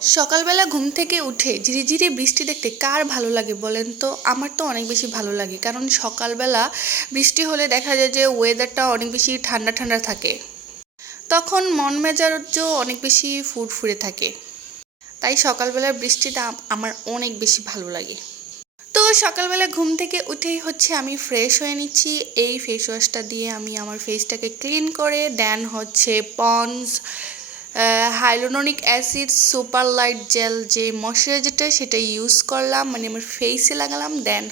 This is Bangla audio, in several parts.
সকালবেলা ঘুম থেকে উঠে ঝিরিঝিরি বৃষ্টি দেখতে কার ভালো লাগে বলেন তো? আমার তো অনেক বেশি ভালো লাগে, কারণ সকালবেলা বৃষ্টি হলে দেখা যায় যে ওয়েদারটা অনেক বেশি ঠান্ডা ঠান্ডা থাকে। তখন মন মেজাজও অনেক বেশি ফুরফুরে থাকে। তাই সকালবেলার বৃষ্টিটা আমার অনেক বেশি ভালো লাগে। তো সকালবেলা ঘুম থেকে উঠেই আমি ফ্রেশ হয়ে নিচ্ছি। এই ফেস ওয়াশটা দিয়ে আমি আমার ফেসটাকে ক্লিন করে then Pond's hyaluronic acid super light gel যে ময়শ্চারাইজারটা সেটা ইউজ করলাম, মানে আমার ফেসে লাগালাম। Then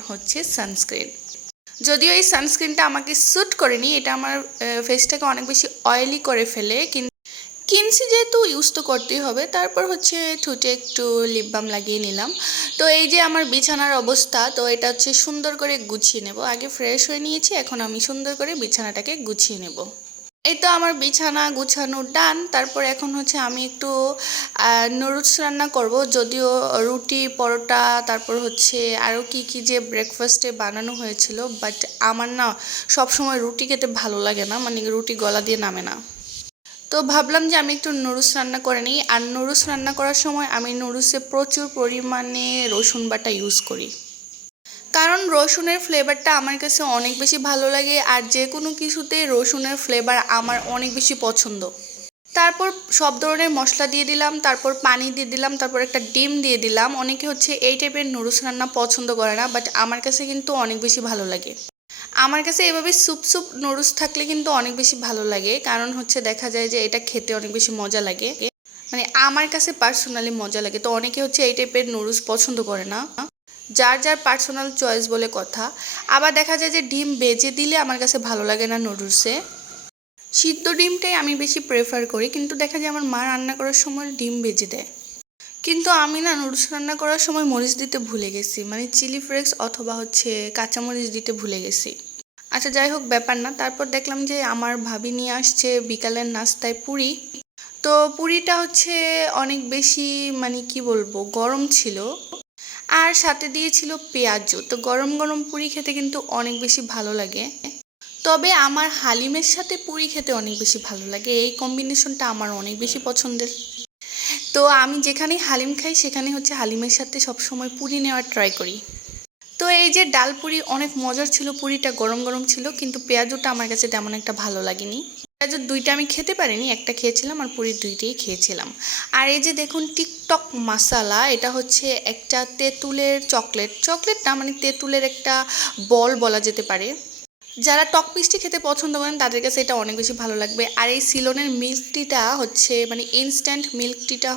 sunscreen. যদিও এই সানস্ক্রিনটা আমাকে স্যুট করেনি, এটা আমার ফেসটাকে অনেক বেশি অয়েলি করে ফেলে, কিন্তু কিনছি যেহেতু ইউজ তো করতেই হবে। তারপর ঠোঁটে একটু লিপ বাম লাগিয়ে নিলাম। তো এই যে আমার বিছানার অবস্থা, তো এটা সুন্দর করে গুছিয়ে নেব। আগে ফ্রেশ হয়ে নিয়েছি, এখন আমি সুন্দর করে বিছানাটাকে গুছিয়ে নেব। এই তো আমার বিছানা গুছানো ডান। তারপর এখন আমি একটু নুডলস রান্না করব। যদিও রুটি পরোটা তারপর আরও কি যে ব্রেকফাস্টে বানানো হয়েছিল, বাট আমার না সব সময় রুটি খেতে ভালো লাগে না, মানে রুটি গলা দিয়ে নামে না। তো ভাবলাম যে আমি একটু নুডলস রান্না করে নিই। আর নুডলস রান্না করার সময় আমি নুডলসে প্রচুর পরিমাণে রসুন বাটা ইউজ করি, কারণ রসুনের ফ্লেভারটা আমার কাছে অনেক বেশি ভালো লাগে। আর যে কোনো কিছুতে রসুনের ফ্লেভার আমার অনেক বেশি পছন্দ। তারপর সব ধরনের মশলা দিয়ে দিলাম, তারপর পানি দিয়ে দিলাম, তারপর একটা ডিম দিয়ে দিলাম। অনেকে এই টাইপের নুডলস রান্না পছন্দ করে না, বাট আমার কাছে কিন্তু অনেক বেশি ভালো লাগে। আমার কাছে এভাবে স্যুপ স্যুপ নুডলস থাকলে কিন্তু অনেক বেশি ভালো লাগে, কারণ দেখা যায় যে এটা খেতে অনেক বেশি মজা লাগে, মানে আমার কাছে পার্সোনালি মজা লাগে। তো অনেকে এই টাইপের নুডলস পছন্দ করে না, যার যার পার্সোনাল চয়েস বলে কথা। আবার দেখা যায় যে ডিম ভেজে দিলে আমার কাছে ভালো লাগে না নুডলসে। সিদ্ধ ডিমটাই আমি বেশি প্রেফার করি, কিন্তু দেখা যায় আমার মা রান্না করার সময় ডিম ভেজে দেয়। কিন্তু আমি না নুডলস রান্না করার সময় মরিচ দিতে ভুলে গেছি, মানে চিলি ফ্লেক্স অথবা কাঁচামরিচ দিতে ভুলে গেছি। আচ্ছা, যাই হোক, ব্যাপার না। তারপর দেখলাম যে আমার ভাবি নিয়ে আসছে বিকালের নাস্তায় পুরি। তো পুরিটা অনেক বেশি, মানে কি বলবো, গরম ছিল। আর সাথে দিয়েছিল পেঁয়াজু। তো গরম গরম পুরি খেতে কিন্তু অনেক বেশি ভালো লাগে। তবে আমার হালিমের সাথে পুরি খেতে অনেক বেশি ভালো লাগে, এই কম্বিনেশনটা আমার অনেক বেশি পছন্দের। তো আমি যেখানেই হালিম খাই সেখানে হালিমের সাথে সবসময় পুরি নেওয়ার ট্রাই করি। তো এই যে ডাল পুরি অনেক মজার ছিল, পুরিটা গরম গরম ছিল, কিন্তু পেঁয়াজুটা আমার কাছে তেমন একটা ভালো লাগেনি। পেঁয়াজু দুইটা আমি খেতে পারিনি, একটা খেয়েছিলাম আর পুরি দুইটাই খেয়েছিলাম। আর এই যে দেখুন টিকটক মশালা, এটা একটা তেঁতুলের চকলেট না, মানে তেঁতুলের একটা বল বলা যেতে পারে। যারা টক মিষ্টি খেতে পছন্দ করেন তাদের কাছে এটা অনেক বেশি ভালো লাগবে। আর এই সিলনের মিল্ক টিটা মানে ইনস্ট্যান্ট মিল্ক টিটা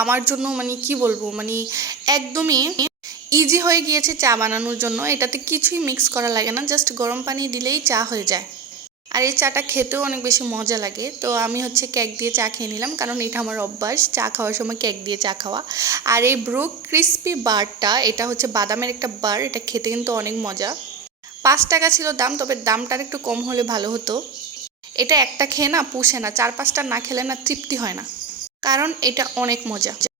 আমার জন্য, মানে কি বলবো, মানে একদমই ইজি হয়ে গিয়েছে চা বানানোর জন্য। এটাতে কিছুই মিক্স করা লাগে না, জাস্ট গরম পানি দিলেই চা হয়ে যায়। আর এই চাটা খেতেও অনেক বেশি মজা লাগে। তো আমি কেক দিয়ে চা খেয়ে নিলাম, কারণ এটা আমার অভ্যাস চা খাওয়ার সময় কেক দিয়ে চা খাওয়া। আর এই ব্রু ক্রিস্পি বারটা, এটা বাদামের একটা বার, এটা খেতে কিন্তু অনেক মজা। 5 টাকা ছিল দাম, তবে দামটা একটু কম হলে ভালো হতো। এটা একটা খেয়ে না পুষে না, 4-5টা না খেলে না তৃপ্তি হয় না, কারণ এটা অনেক মজা।